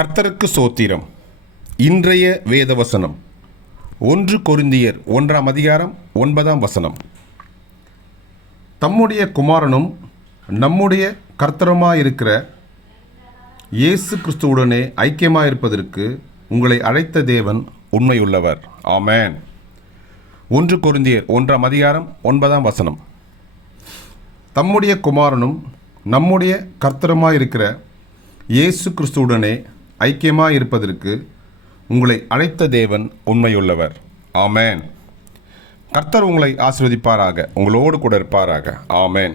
கர்த்தருக்கு சோத்திரம். இன்றைய வேதவசனம் 1 கொரிந்தியர் 1ஆம் அதிகாரம் 9ஆம் வசனம். தம்முடைய குமாரனும் நம்முடைய கர்த்தருமாயிருக்கிற இயேசு கிறிஸ்துவுடனே ஐக்கியமாயிருப்பதற்கு உங்களை அழைத்த தேவன் உண்மையுள்ளவர். ஆமென். 1 கொரிந்தியர் 1ஆம் அதிகாரம் 9ஆம் வசனம். தம்முடைய குமாரனும் நம்முடைய கர்த்தருமாயிருக்கிற இயேசு கிறிஸ்துவுடனே ஐக்கியமாக இருப்பதற்கு உங்களை அழைத்த தேவன் உண்மையுள்ளவர். ஆமென். கர்த்தர் உங்களை ஆசீர்வதிப்பாராக, உங்களோடு கூட இருப்பாராக. ஆமென்.